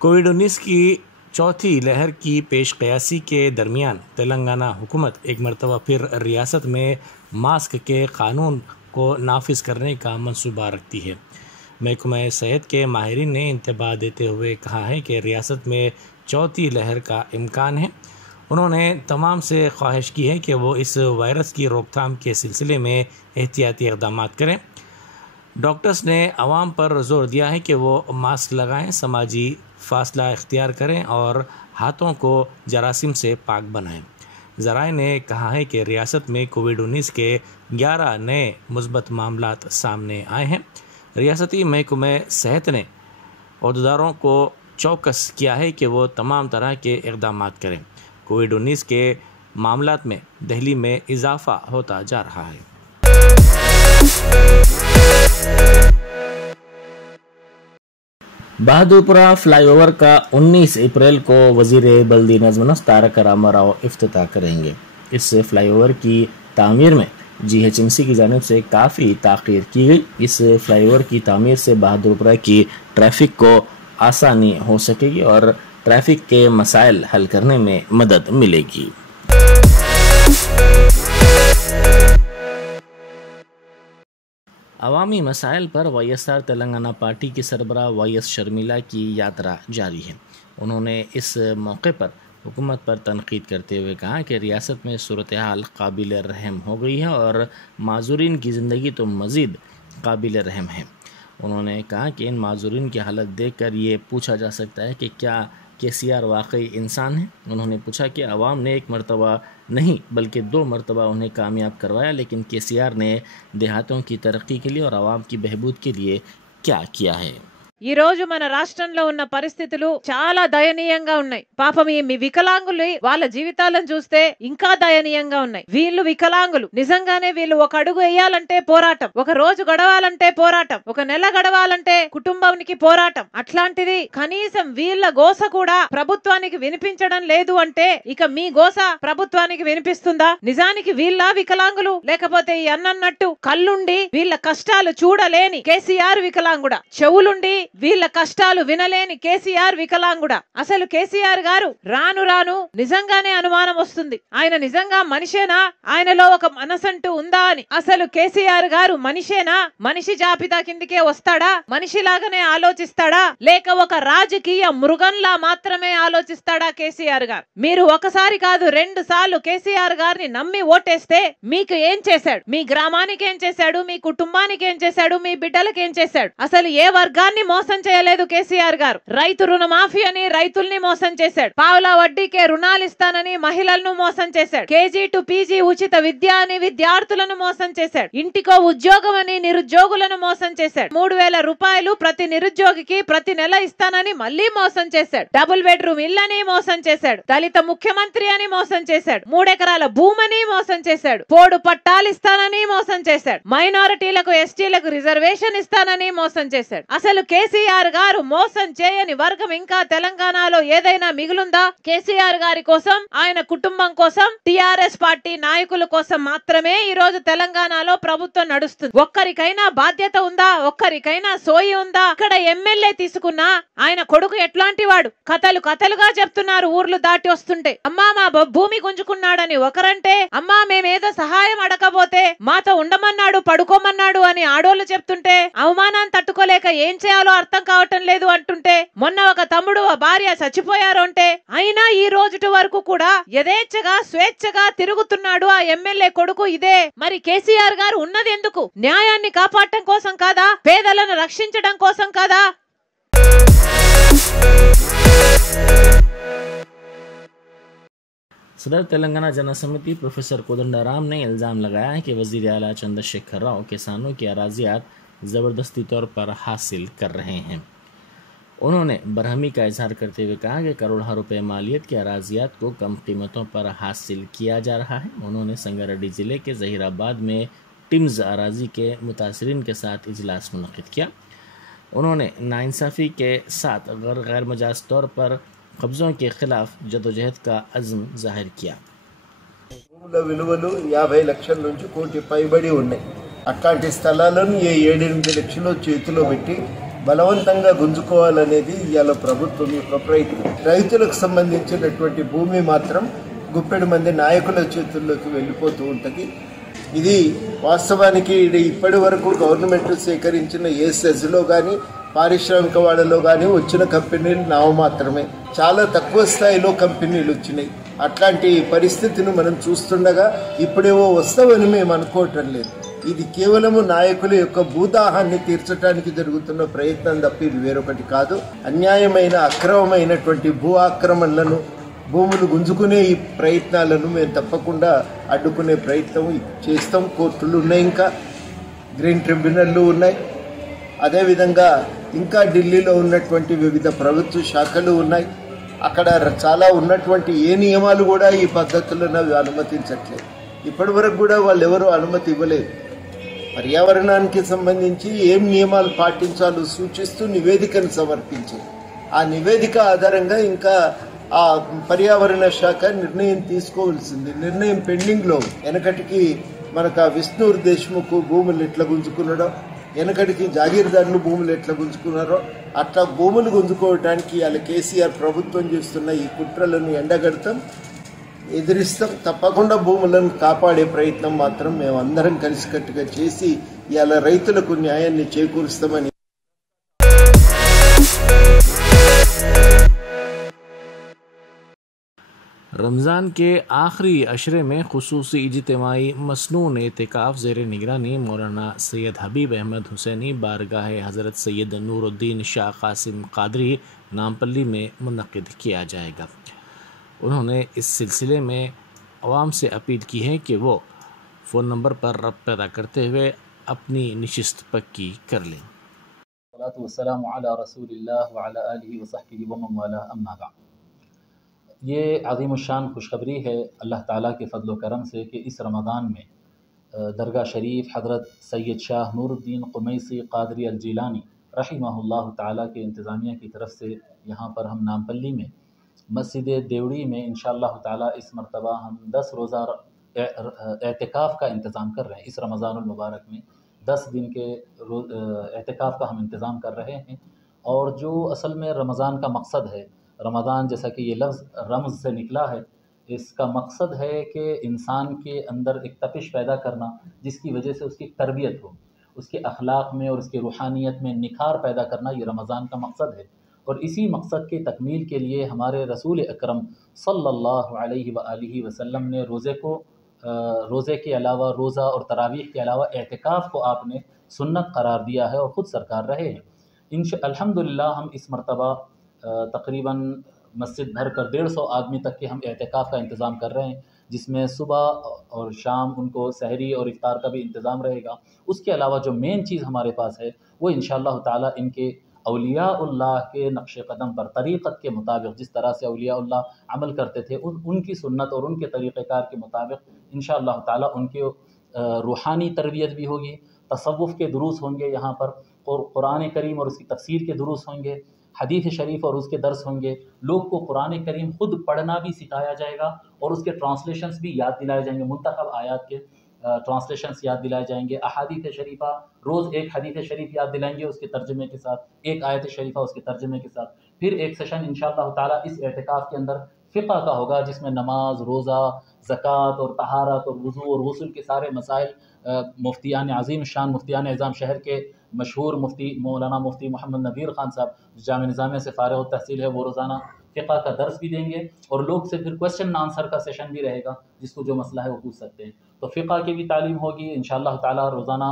कोविड-19 की चौथी लहर की पेशकयासी के दरमियान तेलंगाना हुकूमत एक मरतबा फिर रियासत में मास्क के कानून को नाफिज करने का मंसूबा रखती है। महकमा सेहत के माहिरीन ने इंतबाह देते हुए कहा है कि रियासत में चौथी लहर का इम्कान है। उन्होंने तमाम से ख्वाहिश की है कि वो इस वायरस की रोकथाम के सिलसिले में एहतियाती इक़दाम करें। डॉक्टर्स ने आवाम पर जोर दिया है कि वो मास्क लगाएं, समाजी फासला इख्तियार करें और हाथों को जरासीम से पाक बनाएं। ज़राए ने कहा है कि रियासत में कोविड-19 के 11 नए मुस्बत मामलात सामने आए हैं। रियासती महकमा सेहत ने अहदेदारों को चौकस किया है कि वो तमाम तरह के इक़दाम करें। कोविड-19 के मामलात में दिल्ली में इजाफ़ा होता जा रहा है। बहादुरपुरा फ्लाईओवर का 19 अप्रैल को वज़ीर बल्दी नज़्म तारक रामाराव इफ्तिताह करेंगे। इस फ्लाईओवर की तामीर में GHMC की जानिब से काफ़ी ताक़ीर की गई। इस फ्लाईओवर की तामीर से बहादुरपुरा की ट्रैफिक को आसानी हो सकेगी और ट्रैफिक के मसाइल हल करने में मदद मिलेगी। अवामी मसाइल पर YSR तेलंगाना पार्टी की सरबराह YS शर्मिला की यात्रा जारी है। उन्होंने इस मौके पर हुकूमत पर तनकीद करते हुए कहा कि रियासत में सूरत हाल काबिल रहम हो गई है और माजूरीन की ज़िंदगी तो मज़ीद काबिल रहम है। उन्होंने कहा कि इन माजूरीन की हालत देखकर ये पूछा जा सकता है कि क्या KCR वाकई इंसान है। उन्होंने पूछा कि अवाम ने एक मरतबा नहीं बल्कि 2 मरतबा उन्हें कामयाब करवाया, लेकिन KCR ने देहातों की तरक्की के लिए और अवाम की बहबूद के लिए क्या किया है। ఈ రోజు మన రాష్ట్రంలో ఉన్న పరిస్థితులు చాలా దయనీయంగా ఉన్నాయి. పాపం ఈ వికలాంగులు వాళ్ళ జీవితాలను చూస్తే ఇంకా దయనీయంగా ఉన్నాయి. వీళ్ళు వికలాంగులు నిజంగానే వీళ్ళు ఒక అడుగు వేయాలంటే పోరాటం, ఒక రోజు గడవాలంటే పోరాటం, ఒక నెల గడవాలంటే కుటుంబానికి పోరాటం. అట్లాంటిది కనీసం వీళ్ళ గోస కూడా ప్రభుత్వానికి వినిపించడం లేదు అంటే ఇక మీ గోస ప్రభుత్వానికి వినిపిస్తుందా? నిజానికి వీళ్ళ వికలాంగులు లేకపోతే ఈ అన్నట్టు కళ్ళుండి వీళ్ళ కష్టాలు చూడలేని KCR వికలాంగుడా, చెవులుండి వీళ్ళ కష్టాలు వినలేని KCR వికలాంగుడా? అసలు KCR గారు రాను రాను నిజంగానే అనుమానం వస్తుంది, ఆయన నిజంగా మనిషేనా, ఆయనలో ఒక మనసంటూ ఉందా అని. అసలు KCR గారు మనిషేనా, మనిషి జాబితా కిందకే వస్తాడా, మనిషిలాగానే ఆలోచిస్తాడా, లేక ఒక రాజకీయ మృగంలా మాత్రమే ఆలోచిస్తాడా KCR గారు? మీరు ఒకసారి కాదు 2 సార్లు KCR గారిని నమ్మి ఓటేస్తే మీకు ఏం చేశాడు, మీ గ్రామానికి ఏం చేశాడు, మీ కుటుంబానికి ఏం చేశాడు, మీ బిడ్డలకు ఏం చేశాడు? అసలు ఏ వర్గాన్ని మోసం చేయలేదు KCR గారు. రైతు రుణమాఫీ అని రైతుల్ని మోసం చేశాడు, పావులా వడ్డీకే రుణాలు ఇస్తానని మహిళలను మోసం చేశాడు, KG to PG ఉచిత విద్య అని విద్యార్థులను మోసం చేశాడు, ఇంటికో ఉద్యోగం అని నిరుద్యోగులను మోసం చేశాడు, 3000 రూపాయలు ప్రతి నిరుద్యోగికి ప్రతి నెల ఇస్తానని మళ్ళీ మోసం చేశాడు, డబుల్ బెడ్రూమ్ ఇల్లని మోసం చేశాడు, దళిత ముఖ్యమంత్రి అని మోసం చేశాడు, 3 ఎకరాల భూమిని మోసం చేశాడు, పోడు పట్టాలు ఇస్తానని మోసం చేశాడు, మైనారిటీలకు STలకు రిజర్వేషన్ ఇస్తానని మోసం చేశాడు. అసలు KCR గారు మోసం చేయని వర్గం ఇంకా తెలంగాణలో ఏదైనా మిగులుందా? KCR గారి కోసం, ఆయన కుటుంబం కోసం, TRS పార్టీ నాయకుల కోసం మాత్రమే ఈ రోజు తెలంగాణలో ప్రభుత్వం నడుస్తుంది. ఒక్కరికైనా బాధ్యత ఉందా? ఒక్కరికైనా సోయి ఉందా? ఇక్కడ ఎమ్మెల్యే తీసుకున్నా ఆయన కొడుకు ఎట్లాంటి వాడు? కథలుగా చెప్తున్నారు ఊర్లు దాటి వస్తుంటే. అమ్మా మా భూమి గుంజుకున్నాడని ఒకరంటే, అమ్మా మేమేదో సహాయం అడగపోతే మాతో ఉండమన్నాడు, పడుకోమన్నాడు అని ఆడోళ్ళు చెప్తుంటే, అవమానాన్ని తట్టుకోలేక ఏం చేయాలో అర్థం కావటం లేదు అంటుంటే, మొన్న ఒక తమ్ముడు భార్య చచ్చిపోయారు అంటే, అయినా ఈ రోజుటి వరకు కూడా యథేచ్ఛగా స్వేచ్ఛగా తిరుగుతున్నాడు ఆ ఎమ్మెల్యే కొడుకు. ఇదే మరి KCR గారు ఉన్నది ఎందుకు? న్యాయాన్ని కాపాడటం కోసం కాదా? పేదలను రక్షించడం కోసం కాదా? सदर तेलंगाना जनसमिति प्रोफेसर कोदंडाराम ने इल्ज़ाम लगाया है कि वज़ीर आला चंद्रशेखर राव किसानों की अराज़ियात ज़बरदस्ती तौर पर हासिल कर रहे हैं। उन्होंने बरहमी का इजहार करते हुए कहा कि करोड़ों रुपए मालियत की अराज़ियात को कम कीमतों पर हासिल किया जा रहा है। उन्होंने संगारेड्डी ज़िले के ज़हीराबाद में टिम्स अराज़ी के मुतासरीन के साथ इजलास मुनक़िद किया। उन्होंने नाइंसाफ़ी के साथ गैर मजाज तौर पर कब्ज़ों के खिलाफ जदोजहद का अज़्म ज़ाहिर किया। భూముల విలువలు 50 లక్షల నుంచి కోటి పైబడి ఉన్నాయి. అట్లాంటి స్థలాలను 7-8 లక్షలు చేతిలో పెట్టి బలవంతంగా గుంజుకోవాలనేది ఇవాళ ప్రభుత్వం యొక్క ప్రయత్నం. రైతులకు సంబంధించినటువంటి భూమి మాత్రం గుప్పెడు మంది నాయకుల చేతుల్లోకి వెళ్ళిపోతూ ఉంటుంది. ఇది వాస్తవానికి ఇప్పటి వరకు గవర్నమెంట్ సేకరించిన ఏ సెజ్లో కానీ పారిశ్రామిక వాళ్ళలో కానీ వచ్చిన కంపెనీలు నామమాత్రమే. చాలా తక్కువ స్థాయిలో కంపెనీలు వచ్చినాయి. అట్లాంటి పరిస్థితిని మనం చూస్తుండగా ఇప్పుడేవో వస్తామని మేము అనుకోవటం లేదు. ఇది కేవలము నాయకుల యొక్క భూదాహాన్ని తీర్చడానికి జరుగుతున్న ప్రయత్నం తప్ప ఇది వేరొకటి కాదు. అన్యాయమైన అక్రమమైనటువంటి భూ ఆక్రమణలను, భూములు గుంజుకునే ఈ ప్రయత్నాలను మేము తప్పకుండా అడ్డుకునే ప్రయత్నం చేస్తాం. కోర్టులు ఉన్నాయి, ఇంకా గ్రీన్ ట్రిబ్యునల్లు ఉన్నాయి. అదేవిధంగా ఇంకా ఢిల్లీలో ఉన్నటువంటి వివిధ ప్రభుత్వ శాఖలు ఉన్నాయి. అక్కడ చాలా ఉన్నటువంటి ఏ నియమాలు కూడా ఈ పద్ధతులను అవి అనుమతించట్లేదు. ఇప్పటి వరకు కూడా వాళ్ళు ఎవరు అనుమతి ఇవ్వలేదు. పర్యావరణానికి సంబంధించి ఏం నియమాలు పాటించాలో సూచిస్తూ నివేదికను సమర్పించారు. ఆ నివేదిక ఆధారంగా ఇంకా ఆ పర్యావరణ శాఖ నిర్ణయం తీసుకోవాల్సింది. నిర్ణయం పెండింగ్లో. వెనకటికి మనకు ఆ విష్ణూర్ దేశ్ముఖ్ భూములు ఎట్లా గుంజుకున్నాడో, వెనకటికి జాగీర్దారులు భూములు ఎట్లా గుంజుకున్నారో అట్లా భూములు గుంజుకోవడానికి అలా కేసీఆర్ ప్రభుత్వం చేస్తున్న ఈ కుట్రలను ఎండగడతాం, ఎదిరిస్తాం. తప్పకుండా భూములను కాపాడే ప్రయత్నం మాత్రం మేము అందరం కలిసికట్టుగా చేసి ఇవాళ రైతులకు న్యాయాన్ని చేకూరుస్తామని. रमज़ान के आखिरी अशरे में खुसूसी इज्तिमाई मसनून एतिकाफ़ ज़ेर निगरानी मौलाना सैयद हबीब अहमद हुसैनी बारगाह हज़रत सैयद नूरुद्दीन शाह कासिम कादरी नामपल्ली में मुनक़िद किया जाएगा। उन्होंने इस सिलसिले में अवाम से अपील की है कि वो फ़ोन नंबर पर रब्त पैदा करते हुए अपनी नशिस्त पक्की कर लें। वस्सलामु अला रसूलिल्लाह व अला आलिहि व सहबिहि व मन वाला, अम्मा बाद। ये अज़ीमुश्शान खुशखबरी है अल्लाह ताला के फ़ज़ल व करम से कि इस रमज़ान में दरगाह शरीफ हज़रत सैयद शाह नूरुद्दीन क़ुमैसी क़ादरी अल-जिलानी रहिमहुल्लाह ताला के इंतज़ामिया की तरफ से यहाँ पर हम नामपल्ली में मस्जिद देवड़ी में इंशाअल्लाह ताला इस मरतबा हम 10 रोज़ा एतिकाफ़ का इंतज़ाम कर रहे हैं। इस रमज़ानुल मुबारक में 10 दिन के एतिकाफ़ का हम इंतज़ाम कर रहे हैं। और जो असल में रमज़ान का मकसद है, रमज़ान जैसा कि ये लफ्ज़ रमज़ से निकला है, इसका मकसद है कि इंसान के अंदर एक तपिश पैदा करना जिसकी वजह से उसकी तरबियत हो, उसके अखलाक में और उसकी रूहानियत में निखार पैदा करना, ये रमज़ान का मकसद है। और इसी मकसद की तकमील के लिए हमारे रसूल अकरम सल्लल्लाहु अलैहि व आलिहि वसल्लम ने रोज़े के अलावा, रोज़ा और तरावीह के अलावा एतिकाफ़ को आपने सुन्नत करार दिया है और ख़ुद सरकार रहे हैं। अल्हम्दुलिल्लाह हम इस मरतबा तकरीबन मस्जिद भर कर 150 आदमी तक के हम एतिकाफ़ का इंतज़ाम कर रहे हैं, जिसमें सुबह और शाम उनको सहरी और इफ्तार का भी इंतज़ाम रहेगा। उसके अलावा जो मेन चीज़ हमारे पास है वो इंशाअल्लाह ताला इनके औलियाउल्लाह के नक्श कदम पर तरीक़त के मुताबिक, जिस तरह से औलियाउल्लाह अमल करते थे उनकी सुन्नत और उनके तरीक़ेकार के मुताबिक इंशाअल्लाह ताला उनके रूहानी तरबियत भी होगी, तसव्वुफ़ के दुरूस होंगे, यहाँ पर कुरान करीम और उसकी तफसीर के दुरूस होंगे, हदीस शरीफ और उसके दर्स होंगे। लोग को कुरान करीम ख़ुद पढ़ना भी सिखाया जाएगा और उसके ट्रांसलेशंस भी याद दिलाए जाएंगे, मुंतखब आयात के ट्रांसलेशंस याद दिलाए जाएंगे। अहादीथ शरीफा, रोज़ एक हदीथ शरीफ याद दिलाएंगे उसके तर्जमे के साथ, एक आयत शरीफा उसके तर्जमे के साथ। फिर एक सेशन इंशाअल्लाह ताला इस एतिकाफ़ के अंदर फ़िक़्ह का होगा, जिसमें नमाज, रोज़ा, ज़कात और तहारत और वज़ू और गुस्ल के सारे मसाइल मुफ्तियान अज़ीम शान, मुफ्तियान इज़ाम शहर के मशहूर मुफ्ती मौलाना मुफ्ती मोहम्मद नबीर ख़ान साहब जो जामे निज़ामिया से फ़ारिग़ तहसील है, वो रोज़ाना फ़िक़्ह का दर्स भी देंगे और लोग से फिर क्वेश्चन आंसर का सेशन भी रहेगा, जिसको जो मसला है वो पूछ सकते हैं। तो फ़िक़्ह की भी तालीम होगी इंशाअल्लाह ताला। रोज़ाना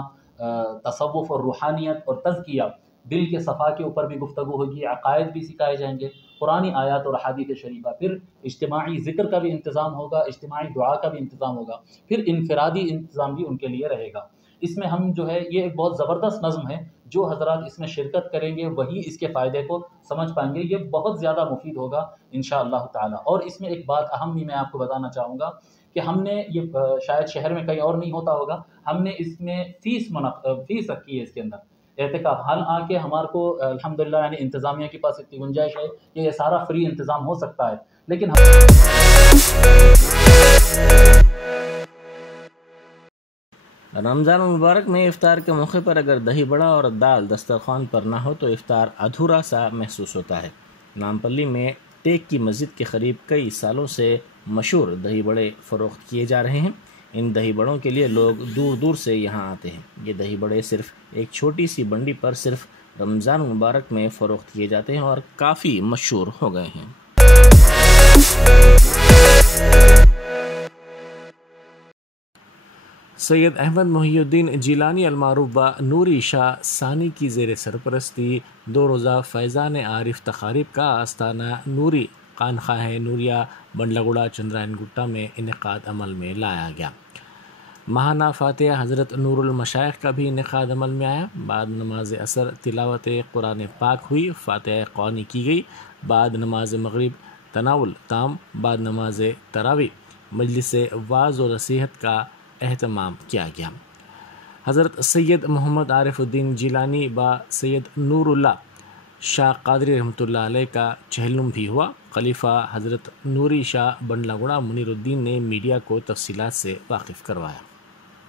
तसव्वुफ़ और रूहानियत और तज़किया, दिल के सफ़ा के ऊपर भी गुफ्तगू होगी, अक़ायद भी सिखाए जाएंगे, कुरानी आयात और अहादीथ शरीफा। फिर इज्तिमाई ज़िक्र का भी इंतज़ाम होगा, इज्तिमाई दुआ का भी इंतज़ाम होगा, फिर इनफ़िरादी इंतज़ाम भी उनके लिए रहेगा। इसमें हम जो है ये एक बहुत ज़बरदस्त नज़्म है, जो हज़रात इसमें शिरकत करेंगे वही इसके फ़ायदे को समझ पाएंगे। ये बहुत ज़्यादा मुफीद होगा इंशाअल्लाह ताला। और इसमें एक बात अहम भी मैं आपको बताना चाहूँगा कि हमने ये शायद शहर में कहीं और नहीं होता होगा, हमने इसमें फ़ीस रखी है इसके अंदर एतिकाफ़। हाल आके हमारे को अल्हम्दुलिल्लाह यानी इंतज़ामिया के पास इतनी गुंजाइश है कि ये सारा फ्री इंतज़ाम हो सकता है, लेकिन रमज़ान मुबारक में इफ्तार के मौके पर अगर दही बड़ा और दाल दस्तरखान पर ना हो तो इफ्तार अधूरा सा महसूस होता है। नामपल्ली में टेक की मस्जिद के करीब कई सालों से मशहूर दही बड़े फ़रोख्त किए जा रहे हैं। इन दही बड़ों के लिए लोग दूर दूर से यहाँ आते हैं। ये दही बड़े सिर्फ एक छोटी सी बंडी पर सिर्फ रमज़ान मुबारक में फ़रोख्त किए जाते हैं और काफ़ी मशहूर हो गए हैं। सैयद अहमद मोहिउद्दीन जिलानी अलमारूफ बा नूरी शाह सानी की ज़ेर सरपरस्ती 2 रोज़ा फैज़ान आरिफ तकारीब का आस्ताना नूरी खानखाह नूरिया बंडलागुड़ा चंद्रायन गुट्टा में इनेकाद अमल में लाया गया। महाना फातिहा हज़रत नूरुल मशाइख का भी इनेकाद अमल में आया। बाद नमाज असर तिलावत कुरान पाक हुई, फातिहा क़ौनी की गई। बाद नमाज मगरिब तनाउल ताम, बाद नमाज तरावी मजलिस वाज़ और नसीहत का एहतमाम किया गया। हज़रत सैयद मोहम्मद आरिफुद्दीन जिलानी बा सैयद नूरुल्लाह शाह कादरी रहमतुल्लाह अलैह का चहलुम भी हुआ। खलीफा हज़रत नूरी शाह बंडलागुड़ा मुनीरुद्दीन ने मीडिया को तफसीलात से वाकिफ़ करवाया।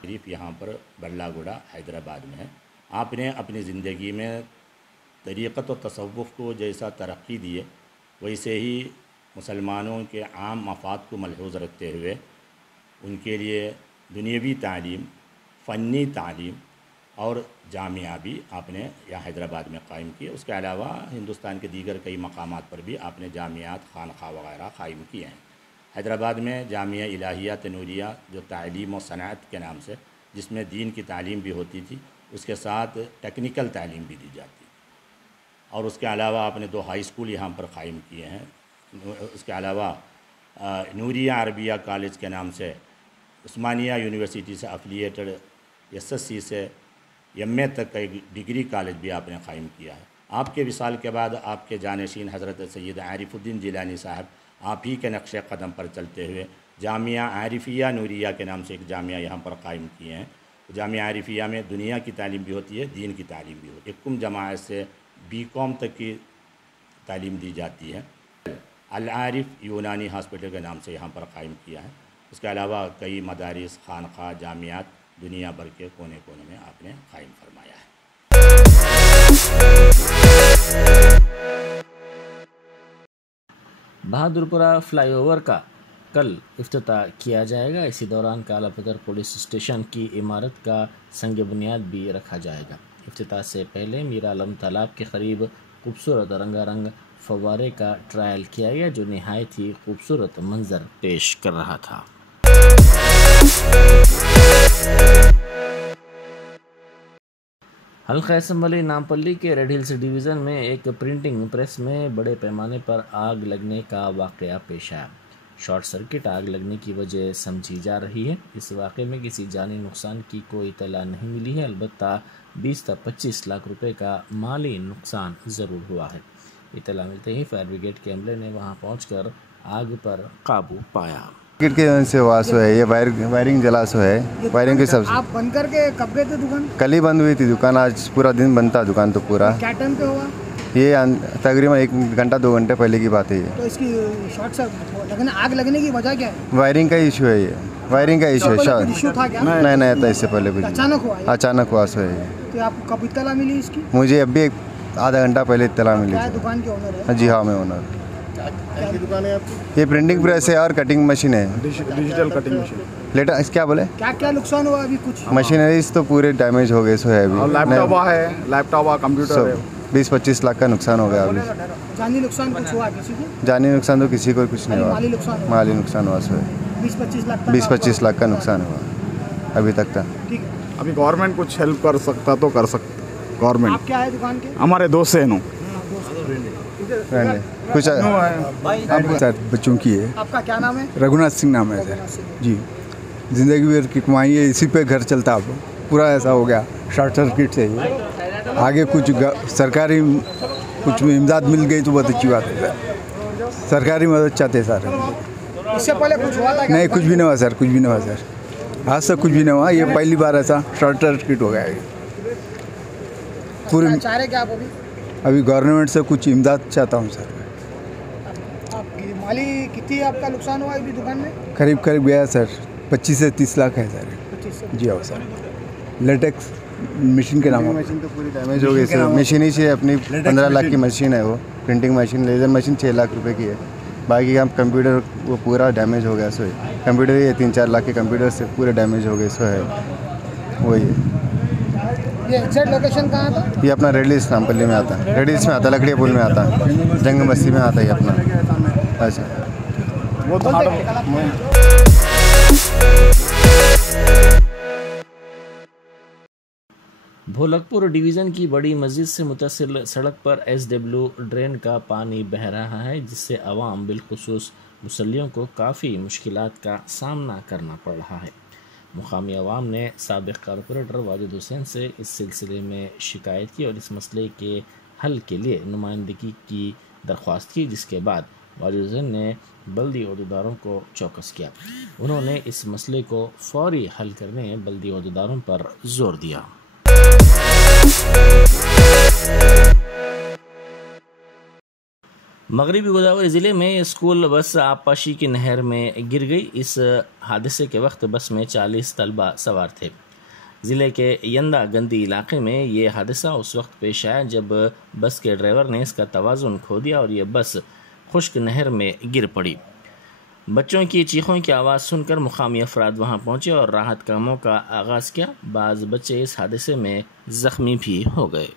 शरीफ यहाँ पर बंडलागुड़ा हैदराबाद में है। आपने अपनी ज़िंदगी में तरीक़त और तसव्वुफ़ को जैसा तरक्की दी है वैसे ही मुसलमानों के आम मफाद को मलहूज़ रखते हुए उनके लिए दुनियावी तालीम, फ़नी तालीम और जामिया भी आपने यहाँ हैदराबाद में कायम किए। उसके अलावा हिंदुस्तान के दीगर कई मकामात पर भी आपने जामियात, खानखा वगैरह कायम किए हैं। हैदराबाद में जामिया इलाहिया तनूरिया जो तालीम और सनात के नाम से, जिसमें दीन की तालीम भी होती थी, उसके साथ टेक्निकल तालीम भी दी जाती थी। और उसके अलावा आपने 2 हाई स्कूल यहाँ पर कायम किए हैं। उसके अलावा नूरिया अरबिया कॉलेज के नाम से उस्मानिया यूनिवर्सिटी से अफिलिएटेड SSC से MA तक का एक डिग्री कॉलेज भी आपने कायम किया है। आपके विसाल के बाद आपके जानशीन हज़रत सैयद आरिफुद्दीन जिलानी साहब आप ही के नक्शे कदम पर चलते हुए जामिया आरिफिया नूरिया के नाम से एक जामिया यहाँ पर कायम किए हैं। जामिया आरिफिया में दुनिया की तालीम भी होती है, दीन की तालीम भी होती है। कुम जमात से BCom तक की तालीम दी जाती है। अल आरिफ यूनानी हॉस्पिटल के नाम से यहाँ पर कायम किया है। उसके अलावा कई मदारिस, खानखा, जामियात दुनिया भर के कोने कोने में आपने कायम फरमाया है। बहादुरपुरा फ्लाईओवर का कल इफ्तिताह किया जाएगा। इसी दौरान कालापदर पुलिस स्टेशन की इमारत का संग बुनियाद भी रखा जाएगा। इफ्तिताह से पहले मीरा आलम तालाब के करीब खूबसूरत रंगारंग फव्वारे का ट्रायल किया गया जो नहायत ही खूबसूरत मंजर पेश कर रहा था। हल्का असम्बली नामपल्ली के रेड हिल्स डिवीज़न में एक प्रिंटिंग प्रेस में बड़े पैमाने पर आग लगने का वाक़या पेश आया। शॉर्ट सर्किट आग लगने की वजह समझी जा रही है। इस वाक़े में किसी जानी नुकसान की कोई इत्तला नहीं मिली है, अलबत्ता 20 से 25 लाख रुपए का माली नुकसान ज़रूर हुआ है। इत्तला मिलते ही फायर ब्रिगेड के अमले ने वहां पहुंचकर आग पर काबू पाया। के से वासो है, ये वायरिंग जलासो है। वायरिंग के सब आप बंद करके कब गए थे दुकान? कल ही बंद हुई थी दुकान, आज पूरा दिन बनता दुकान तो पूरा। क्या टाइम पे हुआ ये? तकरीबन 1 घंटा 2 घंटे पहले की बात है ये। तो इसकी शॉर्ट से आग लगने की वजह क्या है? वायरिंग का इशू है, ये वायरिंग का इशू है। इशू था क्या? नहीं था इससे पहले कुछ। अचानक हुआ सो है। तो आपको कब इत्तला मिली इसकी? मुझे अभी आधा घंटा पहले इत्तला मिली। क्या दुकान के ओनर है? जी हाँ, मैं ओनर। क्या दुकान है आपकी? ये प्रिंटिंग प्रेस है और कटिंग मशीन है, डिजिटल कटिंग मशीन। लेटर क्या बोले? क्या नुकसान हुआ अभी? कुछ मशीनरीज तो पूरे डैमेज हो गए सो है अभी। लैपटॉप कंप्यूटर है। 20-25 लाख का नुकसान हो गया अभी। जानी नुकसान कुछ हुआ किसी को? जानी नुकसान तो किसी को कुछ नहीं हुआ। माली नुकसान हुआ सो है। 20-25 लाख का नुकसान हुआ अभी तक था। ठीक है। अभी गवर्नमेंट कुछ हेल्प कर सकता तो कर सकता गवर्नमेंट। आप क्या है दुकान के? हमारे दोस्त है नो कुछ सर बच्चों की है। आपका क्या नाम है? रघुनाथ सिंह नाम है सर जी। ज़िंदगी भर की कमाई है, इसी पे घर चलता अब पूरा ऐसा हो गया शॉर्ट सर्किट से ही। आगे कुछ सरकारी कुछ इमदाद मिल गई तो बहुत अच्छी बात है। सरकारी मदद चाहते सर। इससे पहले कुछ हुआ था? नहीं, कुछ भी नहीं हुआ सर, कुछ भी नहीं हुआ सर। आज तक कुछ भी नहीं हुआ, ये पहली बार ऐसा शॉर्ट सर्किट हो गया है पूरे। चाह रहे क्या आप अभी गवर्नमेंट से कुछ इमदाद चाहता हूँ सर। माली कितनी आपका नुकसान हुआ अभी दुकान में? करीब गया सर 25 से 30 लाख है सर। 25 से जी हाँ सर। लेटेक्स मशीन के नाम। मशीन तो पूरी डैमेज हो गई सर। मशीन ही चाहिए अपनी 15 लाख की मशीन है वो, printing machine, laser machine 6 lakh रुपए की है। बाकी का कंप्यूटर वो पूरा डैमेज हो गया। सो कंप्यूटर ही 3-4 लाख के कंप्यूटर से पूरे डैमेज हो गए। सो है वही है। ये एग्जैक्ट लोकेशन कहाँ था? ये अपना रेडिस नामपल्ली में आता है, रेडिस में आता है, लकड़िया पुल में आता है, जंग बस्ती में आता है अपना। अच्छा वो तो भोलकपुर डिवीज़न की बड़ी मस्जिद से मुत्तसिल सड़क पर SW ड्रेन का पानी बह रहा है, जिससे अवाम बिलखुसूस मुसल्लियों को काफ़ी मुश्किलात का सामना करना पड़ रहा है। मुकामी अवाम ने साबिक़ कारपोरेटर वाजिद हुसैन से इस सिलसिले में शिकायत की और इस मसले के हल के लिए नुमाइंदगी की दरख्वास्त की, जिसके बाद वाजिद हुसैन ने बल्दी अहदेदारों को चौकस किया। उन्होंने इस मसले को फौरी हल करने बल्दी अहदेदारों पर जोर दिया। मगरबी गोदावरी ज़िले में स्कूल बस आबपाशी की नहर में गिर गई। इस हादसे के वक्त बस में 40 तलबा सवार थे। ज़िले के यंदा गंदी इलाके में ये हादसा उस वक्त पेश आया जब बस के ड्राइवर ने इसका तवाज़ुन खो दिया और ये बस खुश्क नहर में गिर पड़ी। बच्चों की चीखों की आवाज़ सुनकर मुकामी अफराद वहां पहुंचे और राहत कामों का आगाज़ किया। बाज़ बच्चे इस हादसे में ज़ख्मी भी हो गए।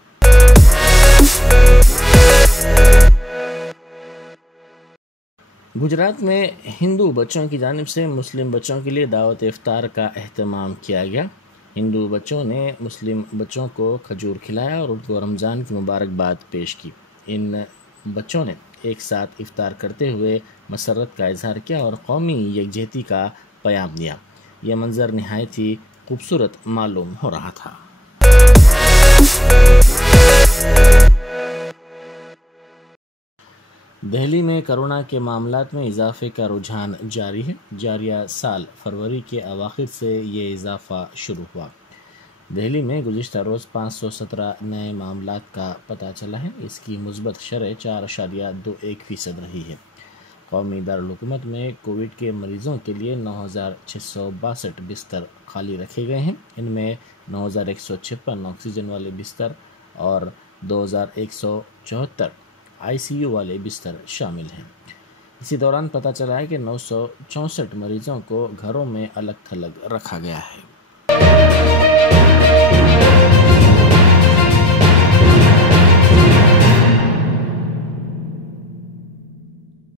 गुजरात में हिंदू बच्चों की जानिब से मुस्लिम बच्चों के लिए दावत इफ्तार का अहतमाम किया गया। हिंदू बच्चों ने मुस्लिम बच्चों को खजूर खिलाया और उनको रमज़ान की मुबारकबाद पेश की। इन बच्चों ने एक साथ इफ्तार करते हुए मसरत का इजहार किया और कौमी यकजहती का पैगाम दिया। यह मंज़र नहायत ही खूबसूरत मालूम हो रहा था। दिल्ली में कोरोना के मामलात में इजाफे का रुझान जारी है। जारिया साल फरवरी के अवाखिर से ये इजाफा शुरू हुआ। दिल्ली में गुज़िश्ता रोज़ 517 नए मामलात का पता चला है। इसकी मुस्बत शरह 4.21% रही है। कौमी दारुल-हुकूमत में कोविड के मरीज़ों के लिए 9,662 बिस्तर खाली रखे गए हैं। इनमें 9,156 ऑक्सीजन वाले बिस्तर और 2,174 ICU वाले बिस्तर शामिल हैं। इसी दौरान पता चला है कि 964 मरीज़ों को घरों में अलग थलग रखा गया है।